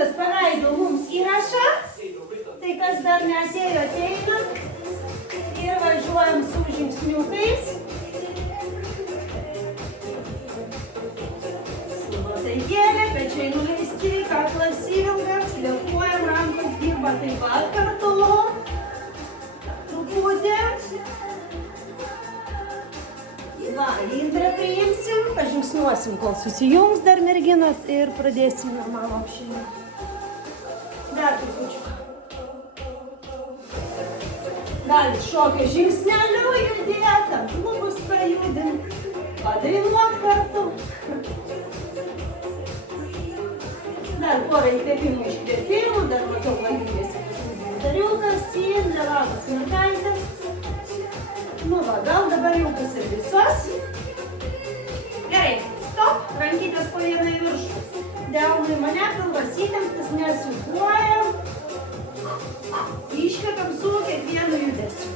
Kostas paleido mums įrašą. Tai kas dar neatėjo, ateina. Ir važiuojam su žingsniukais. Taigėlė, pečiai nuleisti, kaklas ilgas, kvėpuojam, rankos dirba taip pat kartu. Truputį. Va, Indrę priimsim, pažingsniuosim, kol susijungs dar merginas ir pradėsim normalų apšilį. Dar trupučiuką. Galit šokio žingsneliu judėt, ant klubus pajudint, padainuot kartu. Dar porą įkvėpimų iškvėpimų, dar matau langybėsi dariukas, Indrė, labas mergaitės. Nu va, gal dabar jau kas ir visos. Gerai, stop, rankytės po vieną į viršų. Delnai mane, pilvas įtemptas, nesūkuojam. Iškvepiam su kiekvienu judesiu.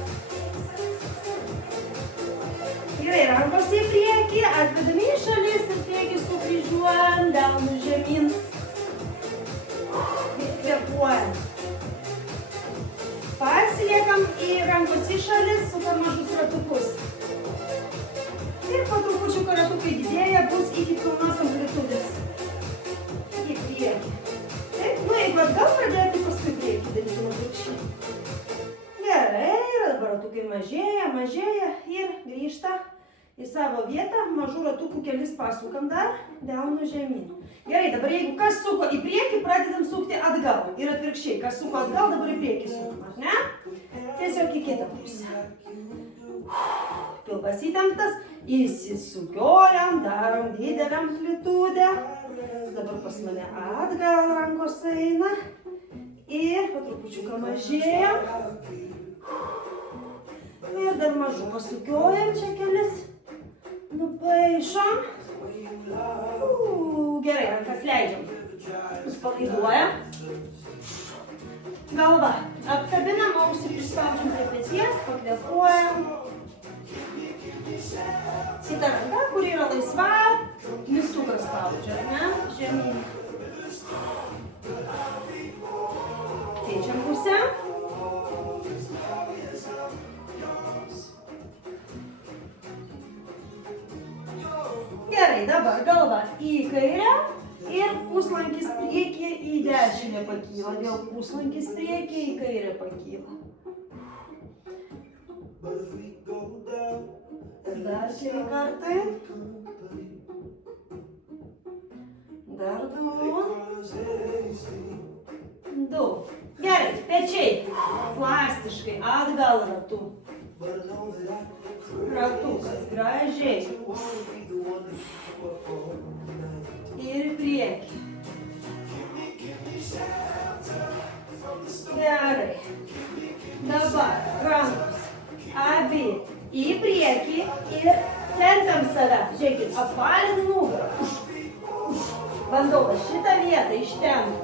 Gerai, rankos į priekį, atvedam į šalis ir priekį sukryžiuojam, delnus žemyn. Kvėpuojam. Pasiliekam į rankos į šalis, sukam mažus ratukus. Ir po trupučiuką ratukai didėja, bus iki pilnos amplitudės. Į priekį. Taip, nu jeigu atgal pradėti, paskui priekį daryti atvirkščiai. Gerai, ir dabar ratukai mažėja ir grįžta į savo vietą. Mažų ratukų kelis pasukam dar, delnų žemyn. Gerai, dabar jeigu kas suko į priekį, pradedam sukti atgal. Ir atvirkščiai, kas suko atgal, dabar į priekį sukom, ar ne? Tiesiog į kitą pusę. Pilvas įtemptas, įsisukiojam, darom didelę amplitudę. Dabar pas mane atgal rankos eina. Ir po trupučiuką mažėjam. Ir dar mažu pasukiojam čia kelis. Nupaišom. Gerai, rankas leidžiam. Užpalaiduojam. Galva apkabinam, ausį prispaudžiam prie peties, pakvėpuojam. Kita ranka, kur yra laisva, mygtuką spaudžia, ar ne? Žemyn. Keičiam pusę. Gerai, dabar galva į kairę ir puslankis priekį į dešinę pakyla. Vėl puslankis priekį į kairę pakyla. Dar keli kartai. Dar du. Gerai, pečiai plastiškai atgal ratu. Ratukas gražiai. Ir priekį. Gerai. Dabar rankos abi į priekį ir tempiam save. Žiūrėkit, apvalin nugarą. Bandau šitą vietą ištempti.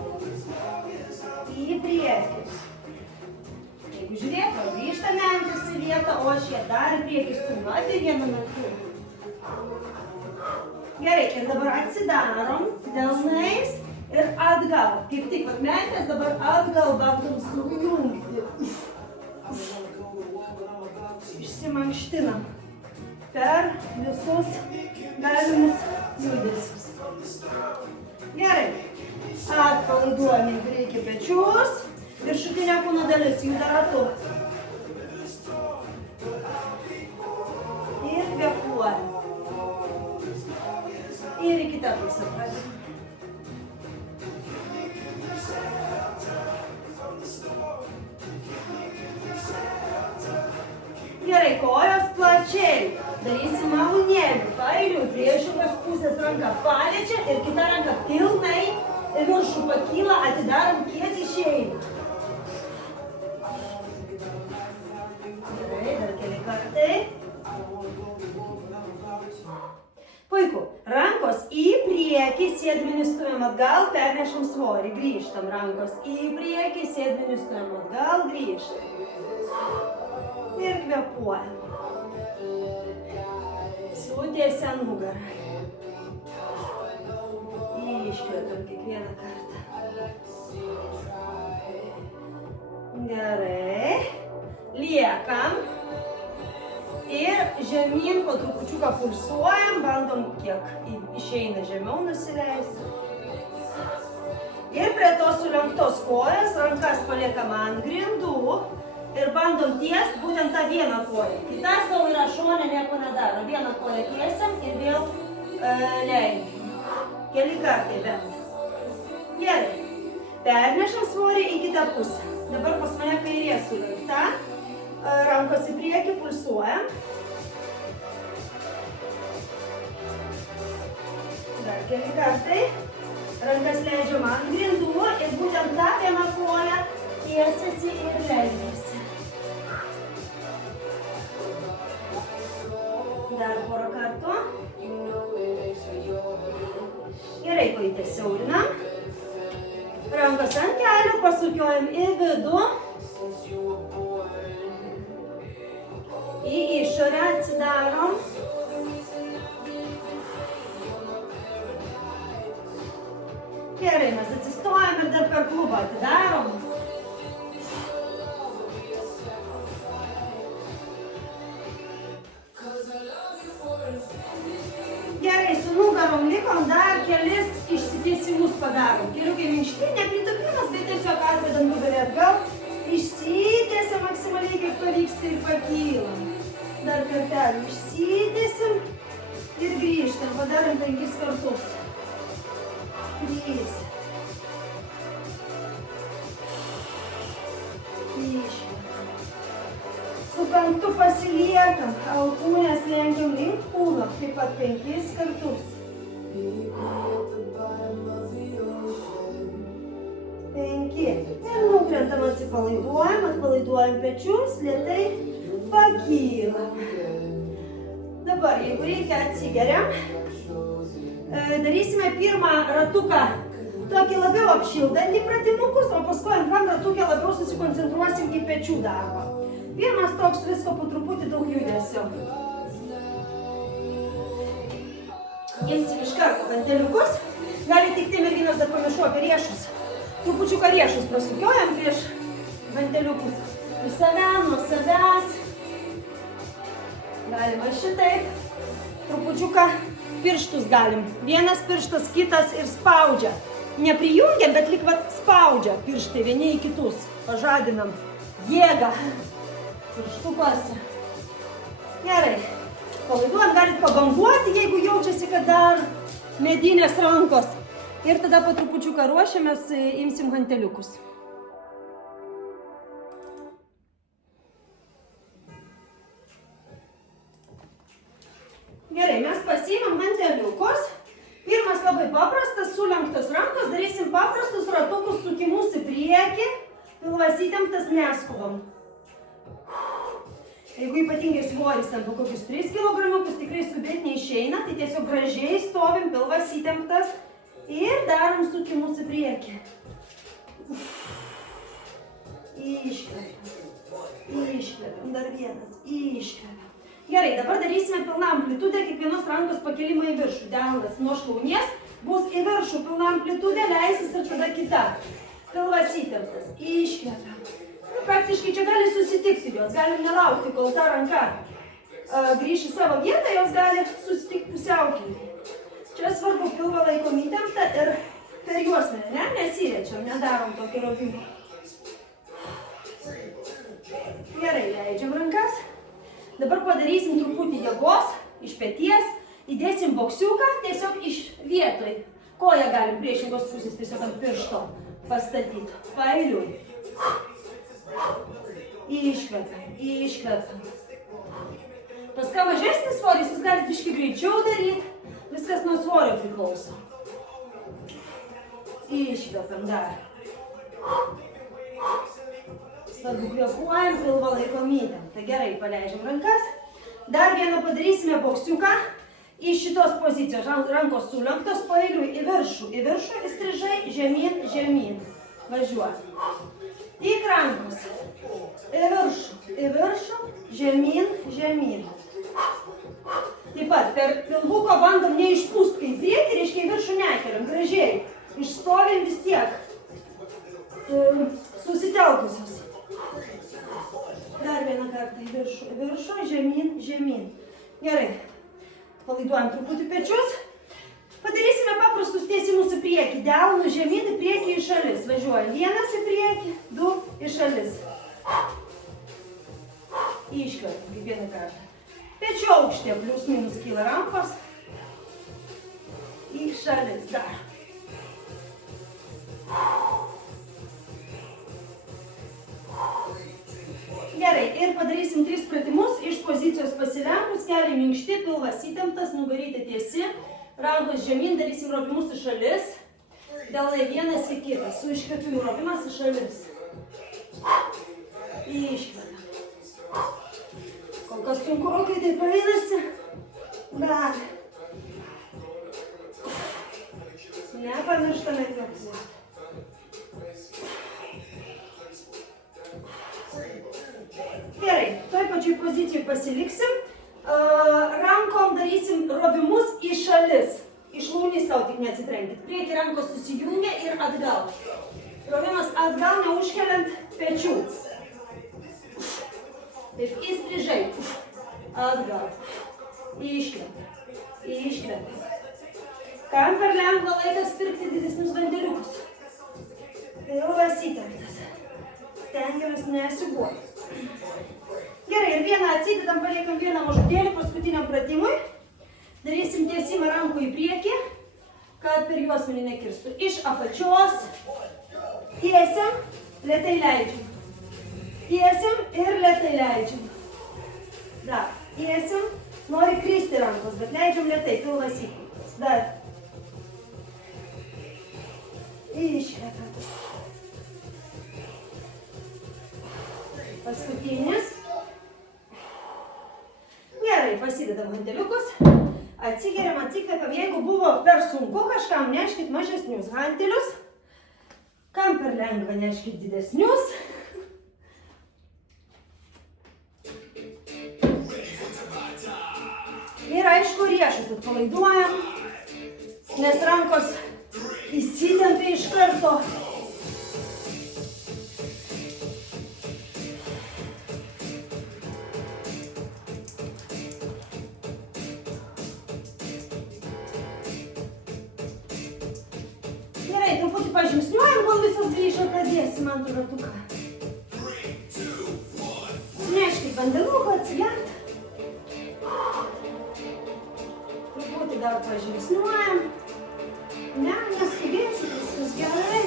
Į priekį. Jeigu žiūrėk, grįžta mentis į vietą, o aš ją dar į priekį stumnuoti vienu metu. Gerai, ir dabar atsidarom delnais ir atgal. Kaip tik, vat mentės dabar atgal bandom sujungti. Išsimankštinam per visus galimus judesius. Gerai, atpalaiduojam į priekį pečius. Viršutinė kūno dalis juda ratu. Ir kvėpuojam. Ir į kitą pusę pradedam. Gerai, kojos plačiai. Darysim malūnėlį. Paeiliui priešingos pusės ranka paliečia ir kita ranka pilnai viršų pakyla, atidarom kiek išeina. Gerai, dar keli kartai. Puiku. Rankos į priekį, sėdmenį stumiam atgal, pernešam svorį, grįžtam. Rankos į priekį, sėdmenį stumiam atgal, grįžtam. Ir kvėpuojam. Sutiesia nugarą. Iškvepiam kiekvieną kartą. paliekam. Ir žemyn po trupučiuką pulsuojam, bandom kiek išeina žemiau nusileisti. Ir prie tos sulenktos kojas rankas paliekam ant grindų ir bandom tiest būtent tą vieną koją. Kita savo yra šone, nieko nedaro. Vieną koją tiesiam ir vėl leidžiam. Keli kartai bent. Gerai. Pernešam svorį į kitą pusę. Dabar pas mane kairė sulenkta. Rankos į priekį, pulsuojam. Dar keli kartai. Rankas leidžiam ant grindų ir būtent tą vieną koją tiesiasi ir leidžiasi. Dar porą kartų. Gerai, kojytę siaurinam. Rankos ant kelių, pasukiojam į vidų. Į išorę atsidarom. Gerai, mes atsistojam ir dar per klubą atidarom. Gerai, su nugarom likom, dar kelis išsitiesimus padarom. Keliukai minkšti, nepritupimas, bet tiesiog atvedam nugarį atgal. Išsitiesim maksimaliai, kaip pavyksta ir pakylam. Dar kartelį išsitiesim ir grįžtam. Padarom 5 kartus. 3. Su 5 pasiliekam, alkūnės lenkiam link kūno, taip pat 5 kartus. 5. Ir nukrentam, atpalaiduojam pečius, lėtai pakylam. Dabar, jeigu reikia, atsigeriam. Darysime pirmą ratuką tokį labiau apšildantį pratimukus, o paskui antram ratukė labiau susikoncentruosim į pečių darbą. Pirmas toks visko po truputį daug judesio. Imsim iš karto ventiliukus. Gali tikti merginos dar pamiršau apie riešus. Trupučiuką riešus prasukiojam prieš ventiliukus. Iš save, nuo savęs. Galima šitaip. Trupučiuką pirštus galim. Vienas pirštas, kitas ir spaudžia. Neprijungiam, bet lyg spaudžia pirštai vieni į kitus. Pažadinam jėgą pirštukuose. Gerai. Palaiduojam, galit pabanguoti, jeigu jaučiasi, kad dar medinės rankos. Ir tada po trupučiuką ruošiamės, imsim hanteliukus. Gerai, mes pasiimam hanteliukus. Pirmas labai paprastas, sulenktos rankos. Darysim paprastus ratukus sukimus į priekį. Pilvas įtemptas, neskubam. Jeigu ypatingai svoris ten po kokius 3 kg, tikrai subėt neišeina, tai tiesiog gražiai stovim, pilvas įtemptas ir darom sukimus į priekį. Iškvepiam. Iškvepiam. Dar vienas. Iškvepiam. Gerai, dabar darysime pilną amplitudę, kiekvienos rankos pakelimą į viršų. Delnas nuo šlaunies bus į viršų pilną amplitudę, leisis ir tada kita. Pilvas įtemptas. Iškvepiam. Praktiškai čia gali susitikti, jos galim nelaukti, kol ta ranka grįš į savo vietą, jos gali susitikti pusiaukelėje. Čia svarbu pilvą laikom įtemptą ir per juosmenį, ne? Nesiriečiam, nedarom tokį rovimą. Gerai, leidžiam rankas. Dabar padarysim truputį jėgos iš peties, įdėsim boksiuką tiesiog iš vietoj. Koją galim priešingos pusės tiesiog ant piršto pastatyti. Paeiliui. Iškvepiam, iškvepiam. Paskui mažesnis svoris, jūs galite biškį greičiau daryti. Viskas nuo svorio priklauso. Iškvepiam dar. Svarbu kvėpuojam, pilvą laikom įtemptą. Gerai, paleidžiam rankas. Dar vieną padarysime boksiuką. Iš šitos pozicijos rankos sulenktos paeiliui į viršų, įstrižai, žemyn, žemyn. Važiuojam. Tik rankos. Į viršų, žemyn, žemyn. Taip pat per pilvuko bandom neišpūst į priekį, reiškia į viršų nekeliam. Gražiai. Išstovim vis tiek. Susitelkusios. Dar vieną kartą. viršų, žemyn, žemyn. Gerai. Palaiduojam truputį pečius. Padarysime paprastus tiesimus į priekį. Delnų žemyn, į priekį, į šalis. Važiuoja. Vienas į priekį, du į šalis. Iškvepiam kiekvieną kartą. Pečių aukštė, plius minus kyla rankos. Į šalis. Dar. Gerai, ir padarysim 3 pratimus iš pozicijos pasilenkus, keliai minkšti, pilvas įtemptas, nugarytė tiesi, rankos žemyn, darysim rovimus į šalis, delnai vienas į kitą, su iškvėpimu rovimas į šalis. Iškvėpia. Kol kas sunku, kai tai pavinasi, dar. Nepamirštame kvėpti. Gerai, toj pačioj pozicijai pasiliksim. Rankom darysim rovimus į šalis. Iš šlaunys savo tik neatsitrenkit. Prieki rankos susijungia ir atgal. Rovimas atgal, neužkeliant pečių. Taip, įstrižai. Atgal. Iškvėpia. Iškvėpia. Kam per lengva laikas pirkti didesnius vandeliukus. Pilvas įtemptas. Stengiamės nesibuoti. Gerai, ir vieną atsidedam, paliekam vieną mažutėlį paskutiniam pratimui. Darysim tiesimą rankų į priekį, kad per juosmenį nekirstų. Iš apačios tiesiam, lėtai leidžiam. Tiesiam ir lėtai leidžiam. Dar, tiesiam, nori kristi rankos, bet leidžiam lėtai, pilvas įtemptas. Dar. Iškvepiam. Paskutinis. Gerai, pasidedam hanteliukus. Atsigeriam, atsikvepiam. Jeigu buvo per sunku kažkam, neškit mažesnius hantelius. Kam per lengva, neškit didesnius. Ir aišku, riešus atpalaiduojam, nes rankos įsitempia iš karto. Gerai, truputį pažingsniuojam, kol visas grįžo, pradėsim antrą ratuką. Neškit vandenuką, atsigert. Truputį dar pažingsniuojam. Ne, neskubėsit, viskas gerai.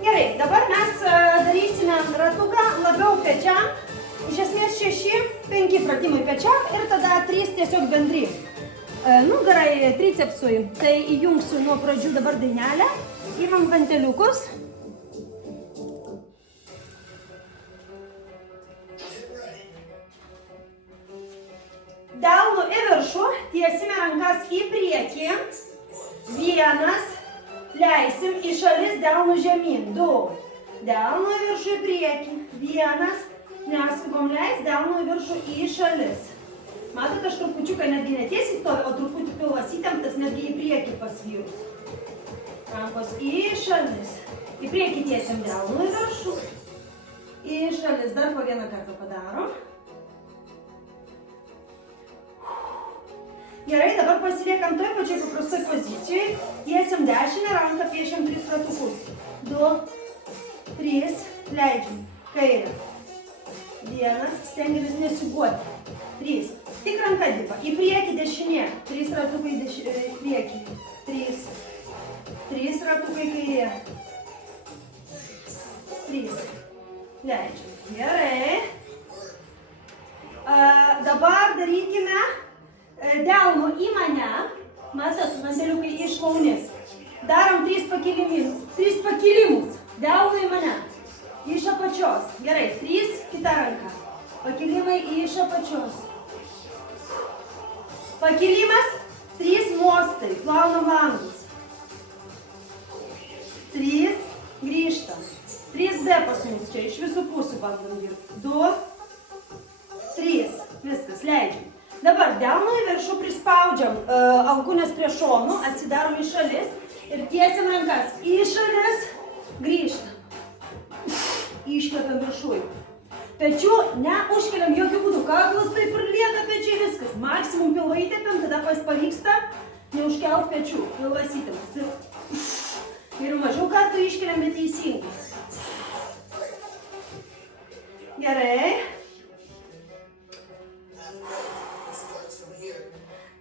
Gerai, dabar mes darysime ratuką labiau pečiam. Iš esmės 6-5 pratimai pečiam ir tada 3 tiesiog bendri. Nugarai tricepsui, tai įjungsiu nuo pradžių dabar dainelę. Imam vanteliukus. Delnų į viršų, tiesime rankas į priekį. Vienas, leisim į šalis delnų žemyn. 2. Delnų į viršų į priekį. Vienas, neskubam leis delnų į viršų į šalis. Matot, aš trupučiuką netgi netiesiai stovi, o truputį pilvas įtemptas netgi į priekį pas vyrus. Rankos į šalis. Į priekį tiesiam delnų į viršų. Į šalis. Dar po vieną kartą padarom. Gerai, dabar pasiliekam toj pačioj paprastoj pozicijoje. Tiesiam dešinę ranką, piešiam 3 ratukus. 2, 3, leidžiam. Kairę. 1, stengiamės nesibuoti. 3. Tik ranka dipa. Į priekį dešinė. 3 ratukai į priekį. 3. 3 ratukai kairė. 3. Leidžiam. Gerai. Dabar darykime delnų į mane. Matot, vandeliukai iš šlaunies. Darom 3 pakilimus. Delnų į mane. Iš apačios. Gerai, 3, kita ranka. Pakilimai iš apačios. Pakilimas, 3 mostai. Plaunam langus. 3, grįžtam. 3D pas mus čia, iš visų pusių bandom dirbti. 2, 3, viskas, leidžiam. Dabar delnų į viršų prispaudžiam alkūnės prie šonų, atsidarom į šalis ir tiesiam rankas į šalis, Grįžtam. Iškvepiam viršui. Pečių neužkeliam jokių būdų. Kaklas taip ir lieka pečiai, viskas. Maksimum pilvą įtepiam, tada pavyksta neužkelt pečių. Pilvas įtepas. Ir mažiau kartų iškeliam, bet teisingai. Gerai.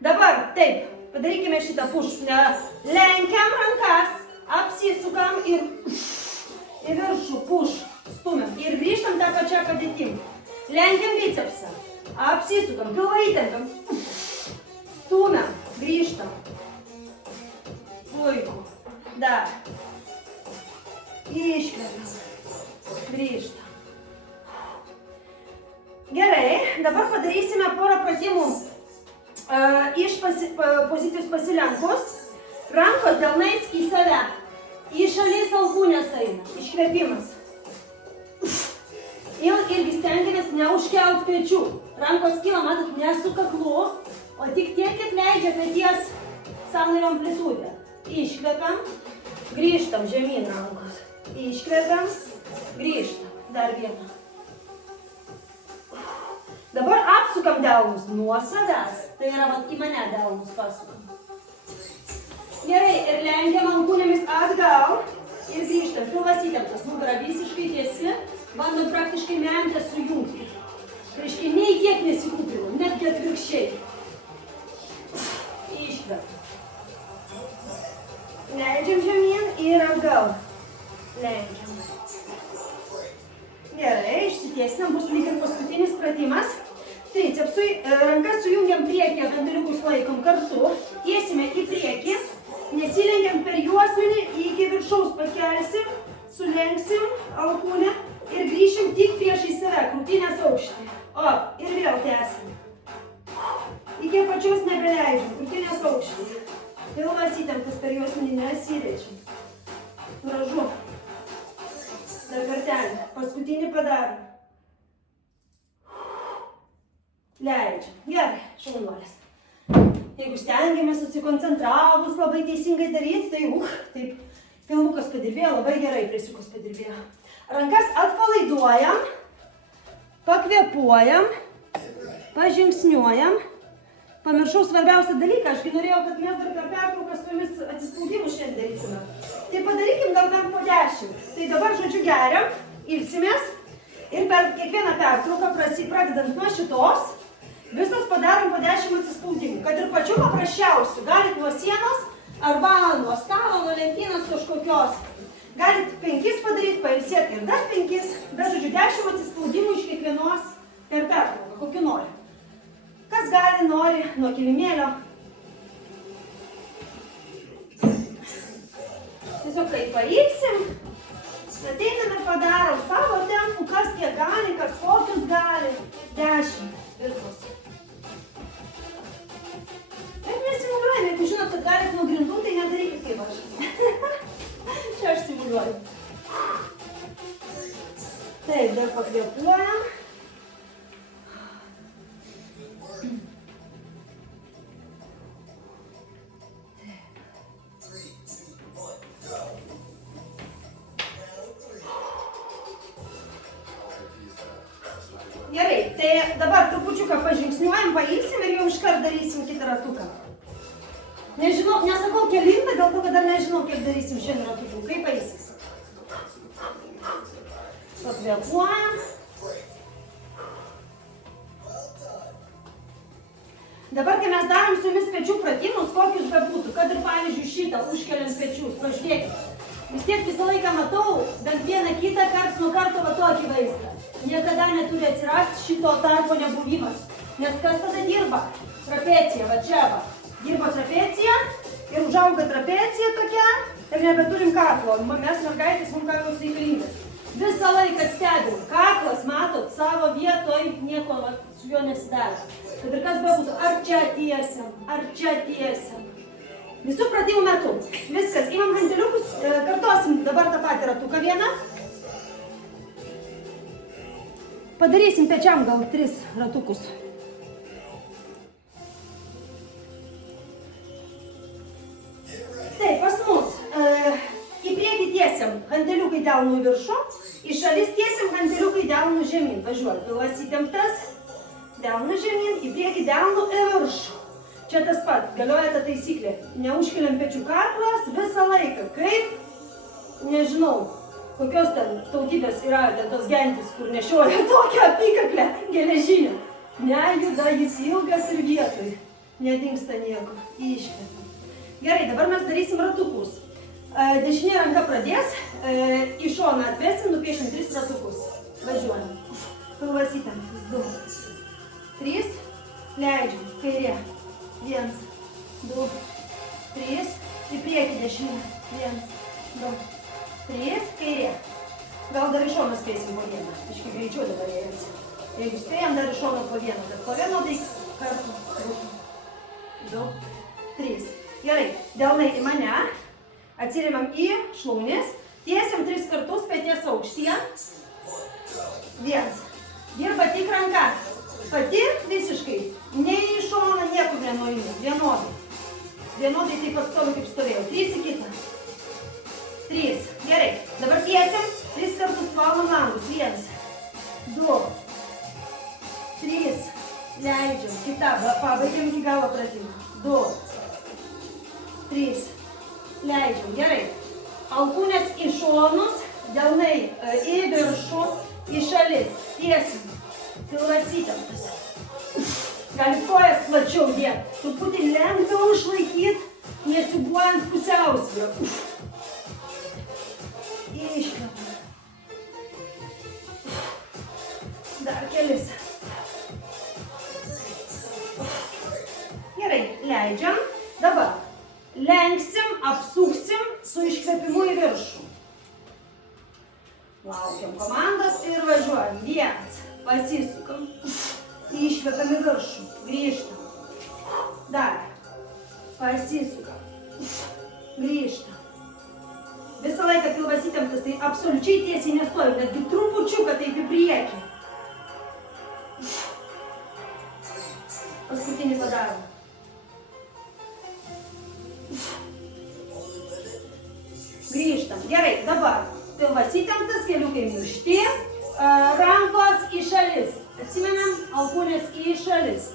Dabar, taip, padarykime šitą push. Lenkiam rankas, apsisukam ir į viršų, push, stumiam. Ir grįžtam tą pačią padėtim. Lenkiam bicepsą, apsisukam, pilvą įtempiam. Stumiam, grįžtam. Puiku. Dar. Iškvepiam. Grįžtam. Gerai, dabar padarysime porą pratimų iš pozicijos pasilenkus. Rankos delnais į save. Į šalis alkūnės eina. Iškvėpimas. Ir irgi stengiamės neužkelt pečių. Rankos kyla, matot, ne su kaklu, o tik tiek, kiek leidžia peties sąnario amplitudė. Iškvepiam, grįžtam žemyn rankos. Iškvepiam, grįžtam. Dar vieną. Dabar apsukam delnus nuo savęs. Tai yra, vat, į mane delnus pasukam. Gerai, ir lenkiam alkūnėmis atgal. Ir grįžtam. Pilvas įtemptas, nugara visiškai tiesi. Bandom praktiškai mentę sujungti. Reiškia, nei kiek nesikūpilom, netgi atvirkščiai. Iškvepiam. Leidžiam žemyn ir atgal. Lenkiam. Gerai, išsitiesinam, bus lyg ir paskutinis pratimas. Tricepsui, rankas sujungiam priekyje, gandaliukus laikom kartu. Tiesime į priekį, nesilenkiam per juosmenį, iki viršaus pakelsim, sulenksim alkūnę ir grįšim tik priešai save, krūtinės aukštį. O, ir vėl tęsim. Iki apačios nebeleidžiam, krūtinės aukštį. Pilvas įtemptas per juosmenį, nesirėčiam. Gražu. Dar kartelį. Paskutinį padarom. Leidžiam. Gerai, šaunuolės. Jeigu stengiamės susikoncentravus labai teisingai daryti, tai taip, pilvukas padirbėjo, labai gerai prisiukas padirbėjo. Rankas atpalaiduojam, pakvėpuojam, pažingsniuojam. Pamiršau svarbiausią dalyką, ašgi norėjau, kad mes dar per pertrauką su jumis atsispaudimus šiandien darysime. Tai padarykim gal bent po 10. Tai dabar, žodžiu, geriam, ilsimės ir per kiekvieną pertrauką, pradedant nuo šitos, visos padarom po 10 atsispaudimų. Kad ir pačiu paprasčiausiu, galit nuo sienos arba nuo stalo, nuo lentynos kažkokios. Galit 5 padaryti, pailsėti ir dar 5, bet, žodžiu, 10 atsispaudimų iš kiekvienos per pertrauką, kokiu nori. Kas gali, nori, nuo kilimėlio. Tiesiog kai pailsim, ateinam ir padarom savo tempų, kas kiek gali, kas kokius gali. 10 visos. Bet nesimuliuojam, jeigu žinot, kad galit nuo grindų, tai nedarykit kaip aš. Čia aš simuliuoju. Taip, dar pakvėpuojam. Gerai, tai dabar trupučiuką pažingsniuojam, pailsim ir jau iškart darysim kitą ratuką. Nežinau, nesakau kelintą, dėl to, kad dar nežinau, kiek darysim šiandien ratukų. Kaip pailsis? Pakvėpuojam. Dabar, kai mes darom su jumis pečių pratimus, kokius bebūtų, kad ir pavyzdžiui šitą užkeliam pečius, pažiūrėkit. Vis tiek visą laiką matau, bent vieną kitą karts nuo karto va tokį vaizdą. Niekada neturi atsirasti šito tarpo nebuvimas. Nes kas tada dirba? Trapecija, va čia va. Dirba trapecija ir užauga trapecija tokia ir nebeturim kaklo. Mes mergaitės, mums kaklas reikalingas. Visą laiką stebim. Kaklas, matot, savo vietoj nieko su juo nesidaro. Kad ir kas bebūtų, ar čia tiesiam, ar čia tiesiam. Visų pratimų metu. Viskas, imam ganteliukus, kartosim dabar tą patį ratuką vieną. Padarysim pečiam gal 3 ratukus. Taip, pas mus. Į priekį tiesiam. Hanteliukai delnų į viršų. Į šalis tiesim, hanteliukai delnų žemyn. Važiuoju, pilvas įtemptas. Delnų žemyn, į priekį delnų į viršų. Čia tas pats, galioja ta taisyklė. Neužkeliam pečių kaklas visą laiką. Kaip, nežinau, kokios ten tautybės yra ten tos gentys, kur nešioja tokią apykaklę geležinę. Nejuda, jis ilgas ir vietoj. Nedingsta nieko. Iškvepiam. Gerai, dabar mes darysim ratukus. Dešinė ranka pradės, į šoną atvesim, nupiešim 3 ratukus. Važiuojam. Pilvas įtemptas. 2, 3. Leidžiam. Kairė. 1, 2, 3. Į priekį dešinė. 1, 2, 3. Kairė. Gal dar iš šono spėsim po vieną. Iškai greičiau dabar ėjasi. Jeigu spėjam, dar iš šono po vieną. Bet po vieną tai kartu. 2, 3. Gerai. Delnai į mane. Atsiremiam į šlaunis. Tiesiam 3 kartus peties aukštyje. 1. Dirba tik ranka. Pati visiškai. Nei į šoną, niekur nenueinu. Vienodai. Vienodai taip pat stovi, kaip stovėjau. 3 į kitą. 3. Gerai. Dabar tiesiam 3 kartus plaunam langus. 1, 2, 3. Leidžiam. Kita. Pabaigiam iki galo pratimą. 2, 3. Leidžiam. Gerai. Alkūnės į šonus. Delnai į viršų. Į šalis. Tiesim. Pilvas įtemptas. Galit kojas plačiau dėti. Truputį lengviau išlaikyti, nesibuojant pusiausvyrą. Iškvepiam. Dar kelis. Gerai, leidžiam. Dabar lenksim, apsuksim su iškvepimu į viršų. Laukiam komandos ir važiuojam. 1. Pasisukam. Iškvepiam į viršų. Grįžtam. Dar. Pasisukam. Grįžtam. Visą laiką pilvas įtemptas, tai absoliučiai tiesiai nestovi, netgi trupučiuką taip į priekį. Paskutinį padarom. Grįžtam. Gerai, dabar pilvas įtemptas, keliukai minkšti. Rankos į šalis. Atsimenam, alkūnės į šalis.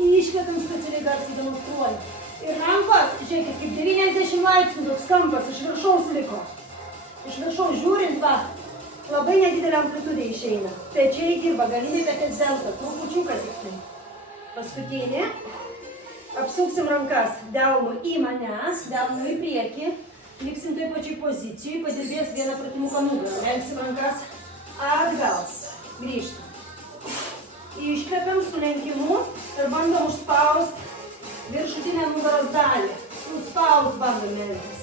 Iškvepiam specialiai garsiai demonstruoju. Ir rankos, žiūrėkit, kaip 90 laipsnių toks kampas iš viršaus liko. Iš viršaus žiūrint, va, labai nedidelė amplitudė išeina. Pečiai dirba, galinė petės delta, trupučiuką tik tai. Paskutinį. Apsuksim rankas delnų į manęs, delnų į priekį. Liksim toj pačiai pozicijai, padirbės vieną pratimuką nugarą. Lenksim rankas atgal. Grįžtam. Iškvepiam su lenkimu ir bandom užspaust viršutinę nugaros dalį. Suspaust bandom lenktis.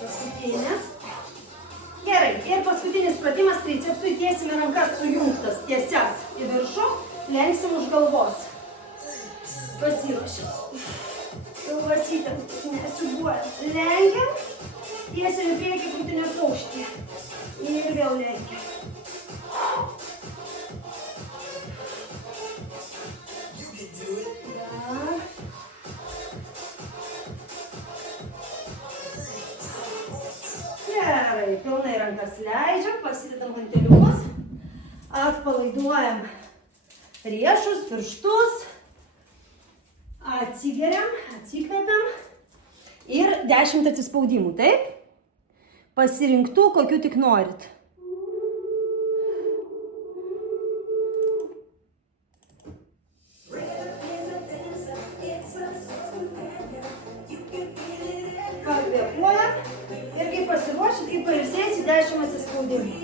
Paskutinis. Gerai, ir paskutinis pratimas tricepsui. Tiesime rankas sujungtas, tiesias į viršų. Lenksim už galvos. Pasiruošim. Pilvas įtemptas, nesibuojam. Lenkiam. Tiesiam į priekį krūtinės aukštį. Ir vėl lenkiam. Dar. Gerai, pilnai rankas leidžiam, pasidedam hanteliukus. Atpalaiduojam riešus, pirštus, atsigeriam, atsikvepiam ir 10 atsispaudimų, taip? Pasirinktų, kokiu tik norit. Pakvėpuojam ir kai pasiruošit, kai pailsėsit, 10 atsispaudimų.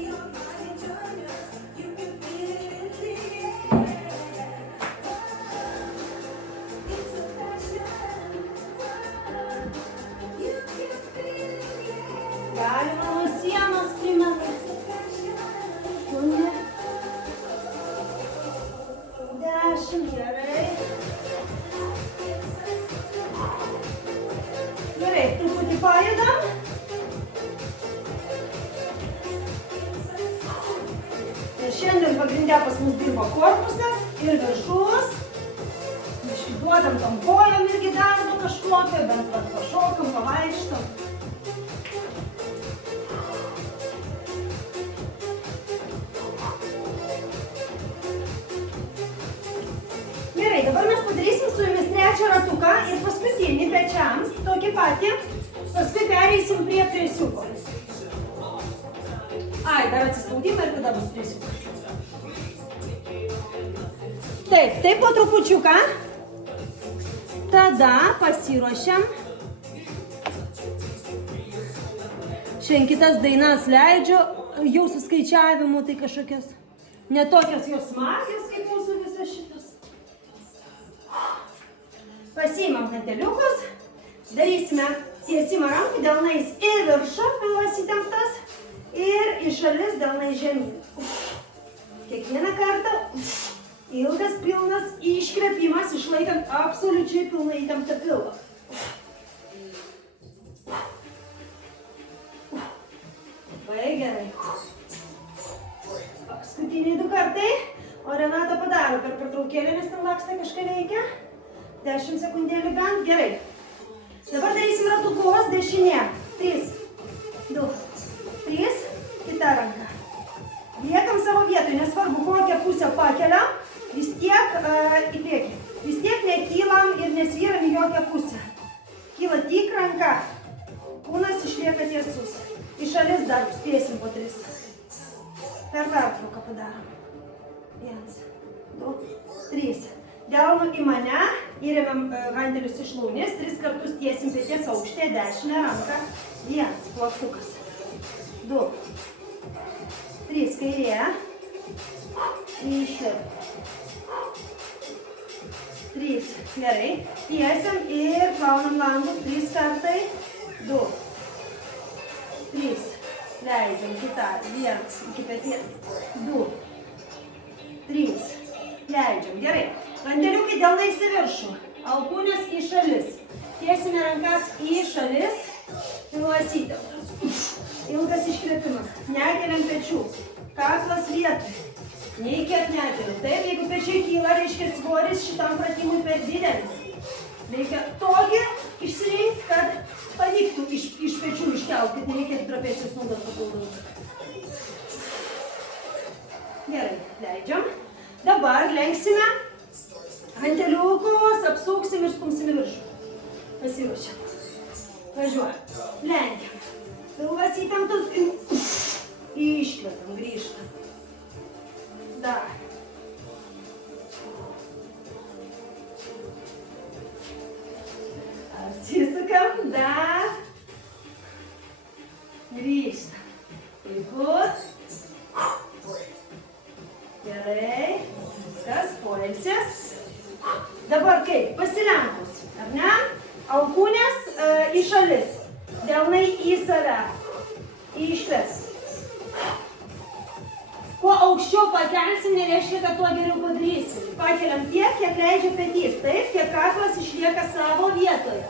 Galima nuo sienos primena. 10, gerai. Gerai, truputį pajudam. Šiandien pagrindė pas mus dirba korpusas. ir viršus. Duodam tom kojom irgi darbo kažkokio, bent pašokam, pavaikštom. Gerai, dabar mes padarysim su jumis trečią ratuką ir paskutinį pečiam, tokį patį. Paskui pereisim prie presiuko. Ai, dar atsispaudimą ir tada bus presiukas. Taip, taip po trupučiuką. Tada pasiruošiam. Šiandien kitas dainas leidžiu, jau su skaičiavimu, tai kažkokios netokios jos smagios, kaip mūsų visas šitas. Pasiimam hanteliukus, darysime tiesimą rankų, delnais į viršų, pilvas įtemptas ir į šalis delnai žemyn. Kiekvieną kartą ilgas pilnas iškvėpimas, išlaikant absoliučiai pilnai įtemptą pilvą. Labai gerai. Paskutiniai 2 kartai, o Renata padaro per pertraukėlę, nes ten lakstą kažką veikia. 10 sekundėlių bent, gerai. Dabar darysim ratukus, dešinė. 3, 2, 3, kita ranka. Liekam savo vietoj, nesvarbu kokią pusę pakeliam, vis tiek į priekį. Vis tiek nekylam ir nesvyram į jokią pusę. Kyla tik ranka, kūnas išlieka tiesus. Į šalis dar spėsim po 3. Per pertrauką padarom. 1, 2, 3. Delnu į mane, įrėmėm hantelius iš launės, 3 kartus tiesim peties aukštė, dešinę ranką. 1, plaktukas. 2, 3, kairė. Išliep. 3, gerai. Tiesiam ir plaunam langus 3 kartai. 2, 3, leidžiam kitą. 1, iki peties. 2, 3, leidžiam. Gerai. Hanteliukai delnais į viršų, alkūnės į šalis. Tiesime rankas į šalis, pilvas įtemptas. Ilgas iškvėpimas. Nekeliam pečių. Kaklas vietoj. Nei kiek nekeliam. Taip, jeigu pečiai kyla, reiškia svoris šitam pratimui per didelis. Reikia tokį išsirinkti, kad pavyktų iš pečių iškelti, kad nereikėtų trapecijos naudos papildomai. Gerai, leidžiam. Dabar lenksime hanteliukus, apsuksim ir stumsim į viršų. Pasiruošiam. Važiuojam. Lenkiam. Pilvas įtemptas ir iškvepiam, grįžtam. Dar. Atsisukam. Dar. Grįžtam. Puikus. Gerai. Viskas, poilsis. Dabar kaip? Pasilenkus, ar ne? Alkūnės į šalis, delnai į save, iškves. Kuo aukščiau pakelsim, nereiškia, kad tuo geriau padarysim. Pakeliam tiek, kiek leidžia petys, taip, kiek kaklas išlieka savo vietoje.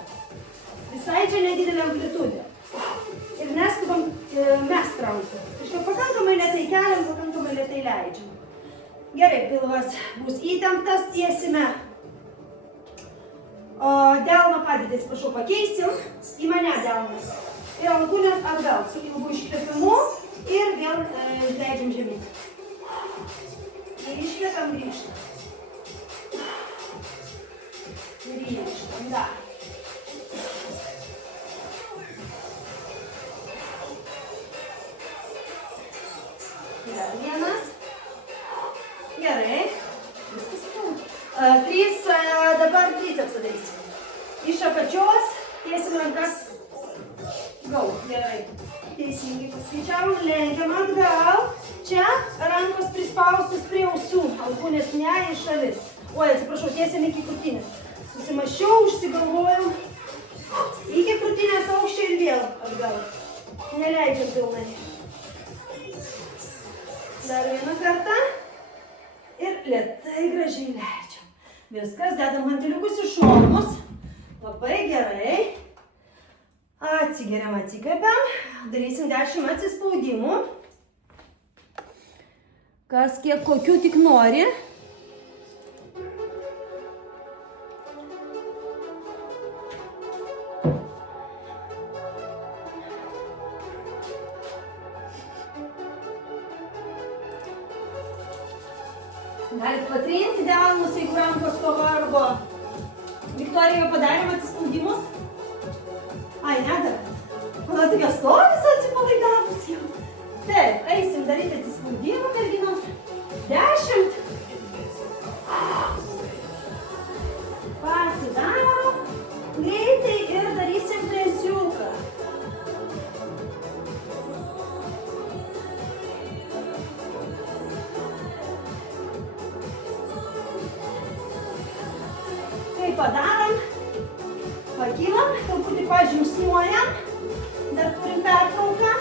Visai čia nedidelė amplitudė. Ir neskubam mest rankų. Iškia, pakankamai lėtai keliam, pakankamai lėtai leidžiam. Gerai, pilvas bus įtemptas, tiesime. Delno padėtis, prašau, pakeisim. Į mane delnas. Ir alkūnės atgal su ilgu iškvėpimu ir vėl leidžiam žemyn. Iškvėpiam, grįžtam. Grįžtam, dar. Dar vienas. Gerai. Viskas jau. 3, dabar tricepsą darysim. Iš apačios, tiesim rankas. Go, gerai. Teisingai paskaičiavom, lenkiam atgal. Čia rankos prispaustos prie ausų, alkūnės ne į šalis. Oi, atsiprašau, tiesiam iki krūtinės. Susimašiau, užsigalvojau. Iki krūtinės aukščio ir vėl atgal. Neleidžiam pilnai. Dar vieną kartą. Ir lėtai gražiai leidžiam. Viskas, dedam hanteliukus į šonus. Labai gerai. Atsigeriam, atsikvepiam. Darysim 10 atsispaudimų. Kas kiek kokių tik nori. Galit patrinti delnus, jeigu rankos pavargo. Viktorija, jau padarėm atsispaudimus? Ai, nedara. Mano tokia stovis atsipalaidavus jau. Taip, eisim daryti atsispaudimą, merginos. 10. Pasidarom. Greitai ir darysim presiuką. Kai padarom, pakylam, truputį pažingsniuojam. Dar turim pertrauką.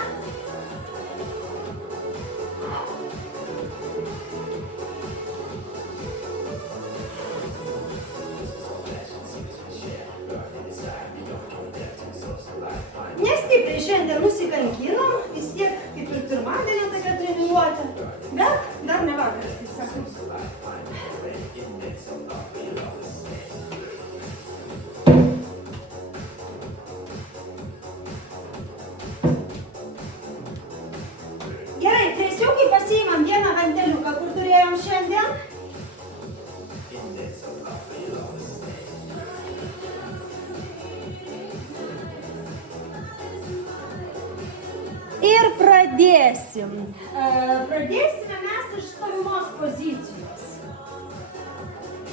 Nestipriai šiandien nusikankinom, vis tiek kaip ir pirmadienio tokia treniruotė, bet dar ne vakaras, taip sakant. Gerai, presiukai pasiimam vieną vanteliuką, kur turėjom šiandien. Ir pradėsim. Pradėsime mes iš stovimos pozicijos.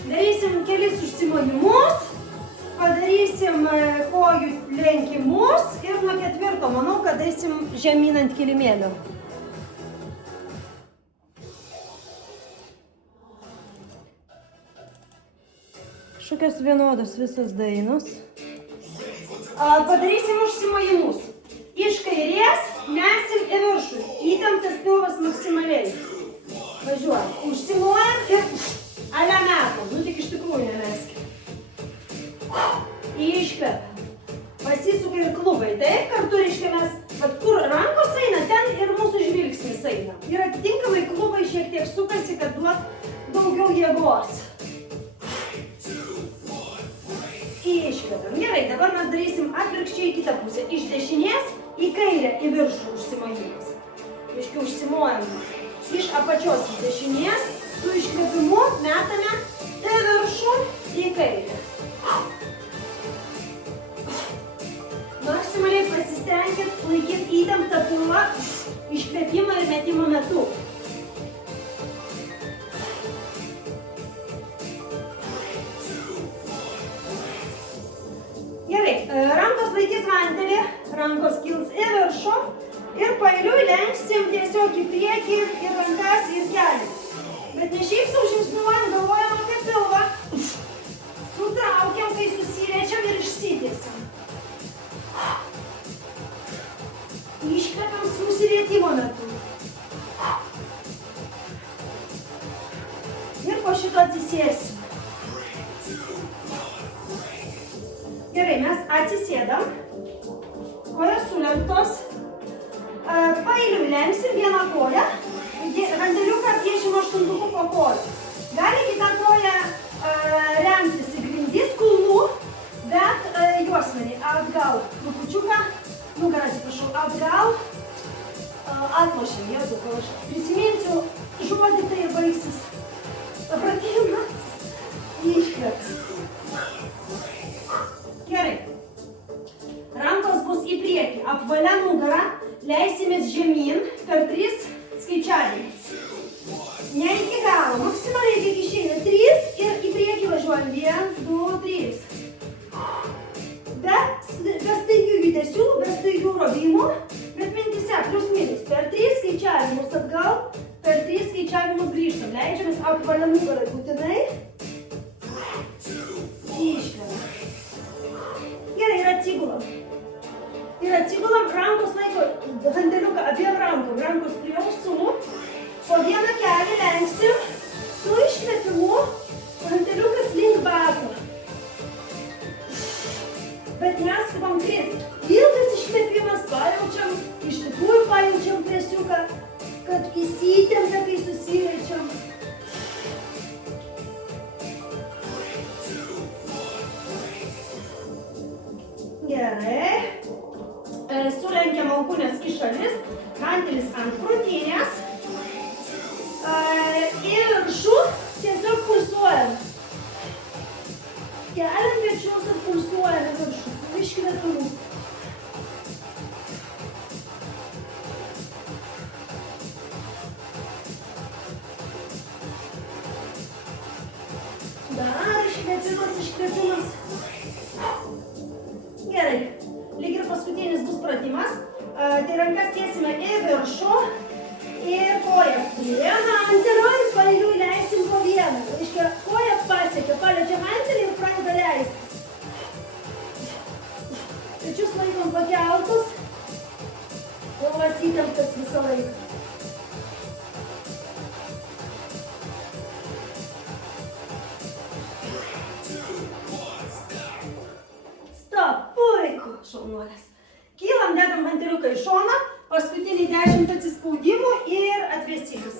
Darysim kelis užsimojimus, padarysim kojų lenkimus ir nuo 4, manau, kad eisim žemyn ant kilimėlio. Kažkokios vienodos visos dainos. Padarysim užsimojimus. Iš kairės mesim į viršų. Įtemptas pilvas maksimaliai. Važiuojam. Užsimuojam ir ale metam. Nu tik iš tikrųjų nemeskim. Iškvepiam. Pasisuka ir klubai. Taip, kartu reiškia mes, vat kur rankos eina, ten ir mūsų žvilgsnis eina. Ir atitinkamai klubai šiek tiek sukasi, kad duot daugiau jėgos. Iškvepiam. Gerai, dabar mes darysim atvirkščiai į kitą pusę. Iš dešinės į kairę, į viršų užsimojimas. Iškiai užsimojam iš apačios iš dešinės, su iškvepimu metame į viršų, į kairę. Maksimaliai pasistengit laikyti įtemptą pilvą iškvepimo ir metimo metu. Gerai, rankos laikys vandenį, rankos kils į viršų ir pailiui lenksim tiesiog į priekį ir rankas ir kelį. Bet ne šiaip sau žingsniuojam, galvojam apie pilvą. Sutraukiam, kai susiriečiam ir išsitiesiam. Iškvepiam susirietimo metu. Ir po šito atsisėsim. Gerai, mes atsisėdam, kojas sulenktos, pailiui lenksim vieną koją, randeliuką piešim 8 po koją. Gali kitą koją remtis į grindis kulnų, bet juosmenį atgal, trupučiuką, nugarą atsiprašau, atgal, atlošiam, jėzu, kol aš prisiminsiu žodį, tai ir baigsis pratimas, iškveps. Gerai. Rankos bus į priekį. Apvalia nugara. Leisimės žemyn per 3 skaičiavimus. Ne iki galo. Maksimaliai kiek išeina. 3 ir į priekį važiuojam. 1, 2, 3. Be staigių judesių, be staigių rovimų, bet mintise plius minus. Per 3 skaičiavimus atgal, per 3 skaičiavimus grįžtam. Leidžiamės apvalia nugarą būtinai. Iškeliam. Gerai, ir atsigulam. Ir atsigulam, rankos laiko handeliuką abiem rankom. Rankos prie ausų. Po vieną kelį lenksim su iškvėpimu. Handeliukas link bato. Bet neskubam krist. Ilgas iškvėpimas, pajaučiam, iš tikrųjų pajaučiam presiuką, kad įsitempia, kai susiriečiam. Gerai. Sulenkiam alkūnės į šalis, rantelis ant krūtinės. į viršų tiesiog pulsuojam. Keliam pečius ir pulsuojam į viršų. Iškvėpimu. Dar iškvėpimas. Gerai. Lyg ir paskutinis bus pratimas. Tai rankas tiesime į viršų. Ir kojas prie hantelio ir paeiliui leisim po vieną. Tai reiškia, koja pasiekia, paliečia hantelį ir pradeda leistis. Pečius laikom pakeltus. Pilvas įtemptas visą laiką. Stop, puiku, šaunuolės. Kylam, dedam hanteliuką į šoną. Paskutinį 10 atsispaudimų ir atvėsimas.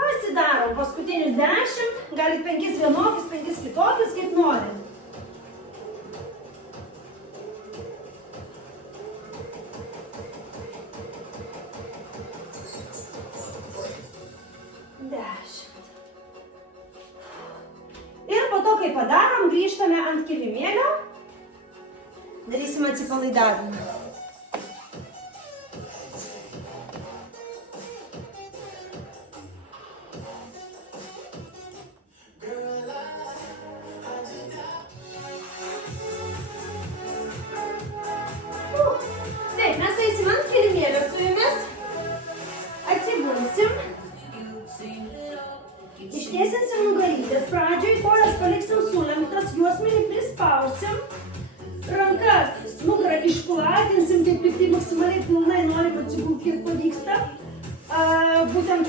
Pasidarom paskutinius 10, galit 5 vienokius, 5 kitokius, kaip norim. Kai padarom, grįžtame ant kilimėlio, darysime atsipalaidavimą. Taip, mes eisim ant kilimėlio su jumis, atsigulsim. Ištiesinsim nugarytės. Pradžioj kojas paliksim sulenktas, juosmenį prispausim. Rankas nugarą išplatinsim, taip piktai maksimaliai pilnai norim atsigulti, kiek pavyksta. Būtent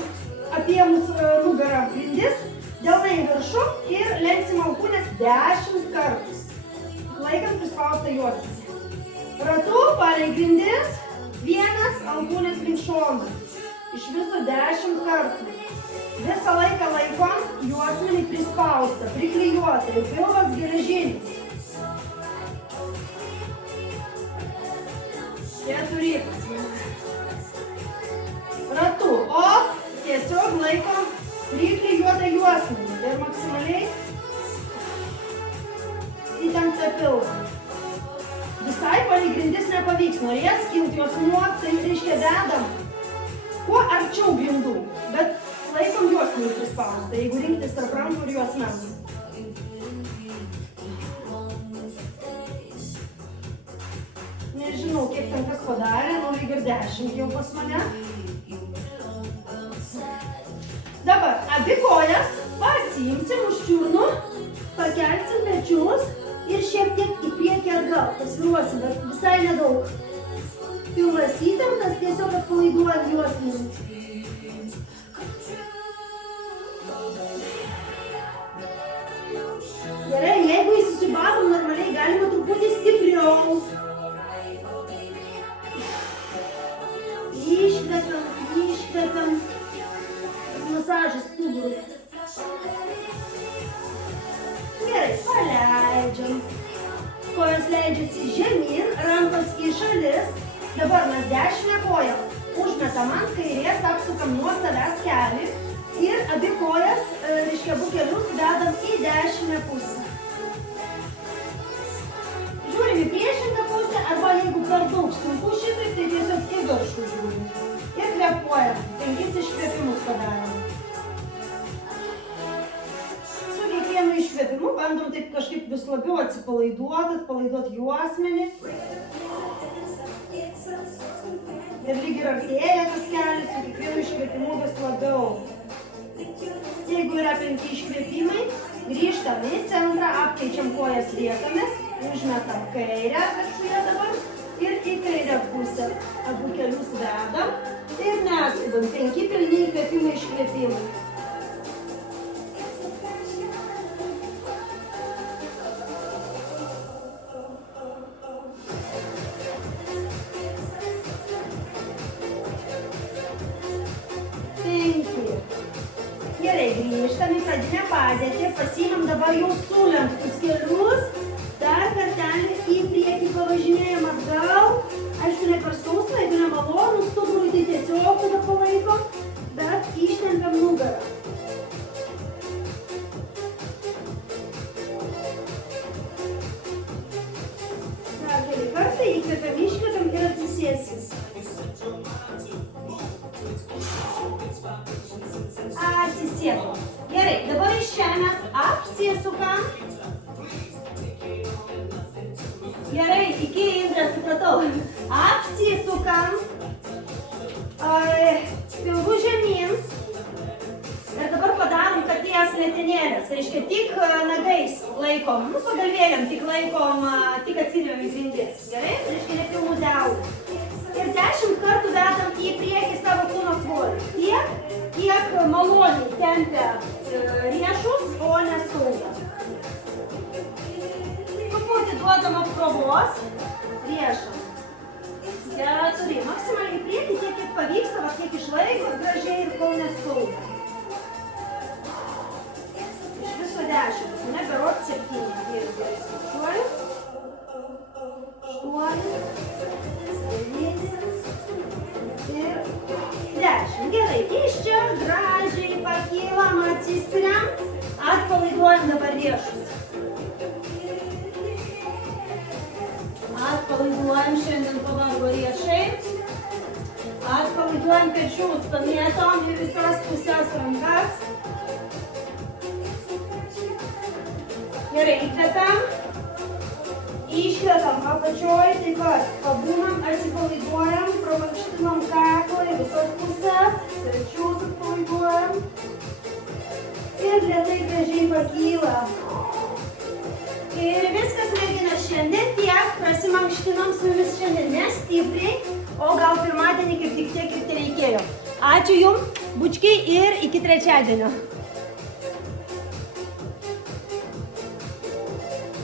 apėmus nugarą grindis, delnai į viršų ir lenksim alkūnes 10 kartų. Laikant prispaustą juosmenį. Ratu palei grindis, vienas alkūnes link šono. Iš viso 10 kartų. Visą laiką laikom juosmenį prispaustą, priklijuotą ir pilvas geležinis. 4 ratu, o tiesiog laikom priklijuotą juosmenį ir maksimaliai įtemptą pilvą. Visai palei grindis nepavyks, norės kilti juosmuo, tai reiškia dedam kuo arčiau grindų, bet laikom juosmenį prispaustą, jeigu rinktis tarp rankų ir juosmens. Nežinau, kiek ten kas padarė, lyg ir 10 jau pas mane. Dabar abi kojas pasiimsim už čiurnų, pakelsim pečius ir šiek tiek į priekį atgal. Pasviruosim, bet visai nedaug. Pilvas įtemptas, tiesiog atpalaiduojam juosmenį. Gerai, jeigu įsisiūbavom normaliai, galima truputį stipriau. Iškvepiam. Masažas stuburui. Gerai, paleidžiam. Kojos leidžiasi žemyn, rankos į šalis. Dabar mes dešinę koją užmetam ant kairės, apsukam nuo savęs kelį. Ir abi kojas, reiškia bukelius, dedam į dešinę pusę. Žiūrim į priešingą pusę, arba jeigu per daug sunku šitaip, tai tiesiog į viršų žiūrim. Ir kvėpuojam. 5 iškvėpimus padarom. Su kiekvienu iškvėpimu bandom taip kažkaip vis labiau atpalaiduot juosmenį. Ir lyg ir artėja tas kelias, su kiekvienu iškvėpimu vis labiau. Jeigu yra 5 iškvėpimai, grįžtam į centrą, apkeičiam kojas vietomis, užmetam kairę viršuje dabar ir į kairę pusę. Abu kelius vedam ir neskubam. 5 pilni įkvėpimai iškvėpimai. Gerai, grįžtam į pradinę padėtį, pasiimam dabar jau sulenktus kelius, dar kartelį į priekį pavažinėjam atgal. Aišku, ne per skausmą, jeigu nemalonu, stuburui tai tiesiog tada palaikom, bet ištempiam nugarą. Dar keli kartai įkvepiam, iškvepiam ir atsisėsis. Atsisėdom. Gerai, dabar iš čia mes apsisukam. Gerai, iki Indrė, supratau. Apsisukam. Pilvu žemyn. Ir dabar padarom katės letenėlės. Tai reiškia, tik nagais laikom, pagalvėliam tik laikom, tik atsirėm į grindis. Gerai, tai reiškia, nepilvų delų. Ir 10 kartų vedam į priekį savo kūno svorį. Kiek maloniai tempia riešus, o neskauda. Truputį duodam apkrovos riešam. 4. Maksimaliai priekį, tiek kiek pavyksta, tiek išlaiko gražiai ir kol neskauda. Iš viso 10, neberot 7. Gerai skaičiuoju. 8. 9 ir 10. Gerai, iš čia gražiai pakylam, atsispiriam, atpalaiduojam dabar riešus. Atpalaiduojam, šiandien pavargo riešai. Atpalaiduojam pečius, pamėtom į visas pusės rankas. Gerai, įkvepiam. Iškvepiam apačioj, taip pat pabūnam, atsipalaiduojam, pramankštinam kaklą į visas pusės, pečius atpalaiduojam ir lėtai gražiai pakylam. Ir viskas, merginos, šiandien tiek, prasimankštinom su jumis šiandien nestipriai, o gal pirmadienį kaip tik tiek ir reikėjo. Ačiū jums, bučkiai, ir iki trečiadienio.